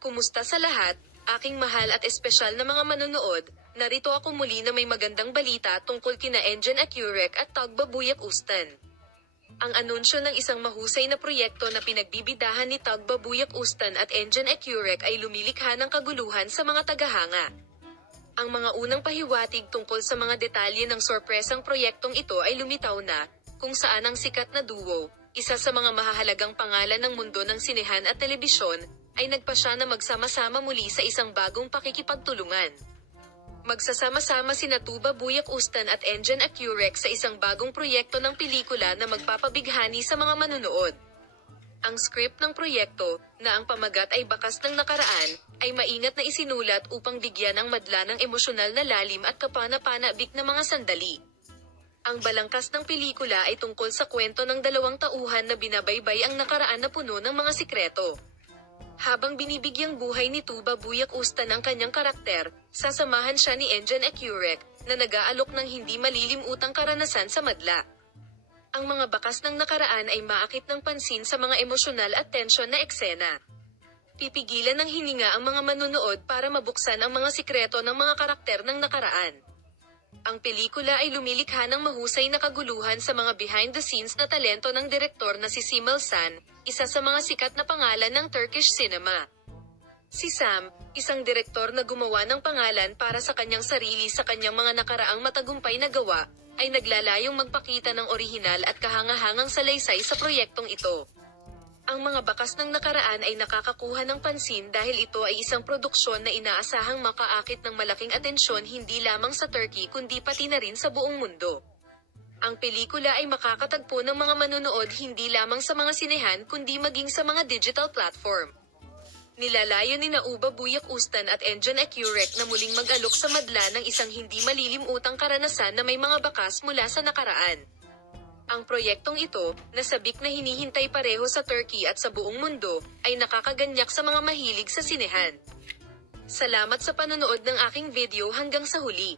Kumusta sa lahat, aking mahal at espesyal na mga manonood, narito ako muli na may magandang balita tungkol kina Engin Akyurek at Tagbabuyak Ustan. Ang anunsyo ng isang mahusay na proyekto na pinagbibidahan ni Tagbabuyak Ustan at Engin Akyurek ay lumilikha ng kaguluhan sa mga tagahanga. Ang mga unang pahiwatig tungkol sa mga detalye ng sorpresang proyektong ito ay lumitaw na, kung saan ang sikat na duo, isa sa mga mahahalagang pangalan ng mundo ng sinehan at telebisyon, ay nagpasya na magsama-sama muli sa isang bagong pakikipagtulungan. Magsasama-sama sina Tagbabuyak Ustan at Engin Akyurek sa isang bagong proyekto ng pelikula na magpapabighani sa mga manonood. Ang script ng proyekto, na ang pamagat ay Bakas ng Nakaraan, ay maingat na isinulat upang bigyan ng madla ng emosyonal na lalim at kapana-panabik na mga sandali. Ang balangkas ng pelikula ay tungkol sa kwento ng dalawang tauhan na binabaybay ang nakaraan na puno ng mga sikreto. Habang binibigyang buhay ni Tagbabuyak Ustan ang kanyang karakter, sasamahan siya ni Engin Akyurek, na nag-aalok ng hindi malilimutang karanasan sa madla. Ang mga bakas ng nakaraan ay maakit ng pansin sa mga emosyonal at tensyon na eksena. Pipigilan ng hininga ang mga manunood para mabuksan ang mga sikreto ng mga karakter ng nakaraan. Ang pelikula ay lumilikha ng mahusay na kaguluhan sa mga behind-the-scenes na talento ng direktor na si Simel San, isa sa mga sikat na pangalan ng Turkish cinema. Si Sam, isang direktor na gumawa ng pangalan para sa kanyang sarili sa kanyang mga nakaraang matagumpay na gawa, ay naglalayong magpakita ng orihinal at kahangahangang salaysay sa proyektong ito. Ang mga bakas ng nakaraan ay nakakakuha ng pansin dahil ito ay isang produksyon na inaasahang makaakit ng malaking atensyon hindi lamang sa Turkey kundi pati na rin sa buong mundo. Ang pelikula ay makakatagpo ng mga manonood hindi lamang sa mga sinehan kundi maging sa mga digital platform. Nilalayo ni Tagbabuyak Ustan at Engin Akyurek na muling mag-alok sa madla ng isang hindi malilimutang karanasan na may mga bakas mula sa nakaraan. Ang proyektong ito, na sabik na hinihintay pareho sa Turkey at sa buong mundo, ay nakakaganyak sa mga mahilig sa sinehan. Salamat sa panonood ng aking video hanggang sa huli.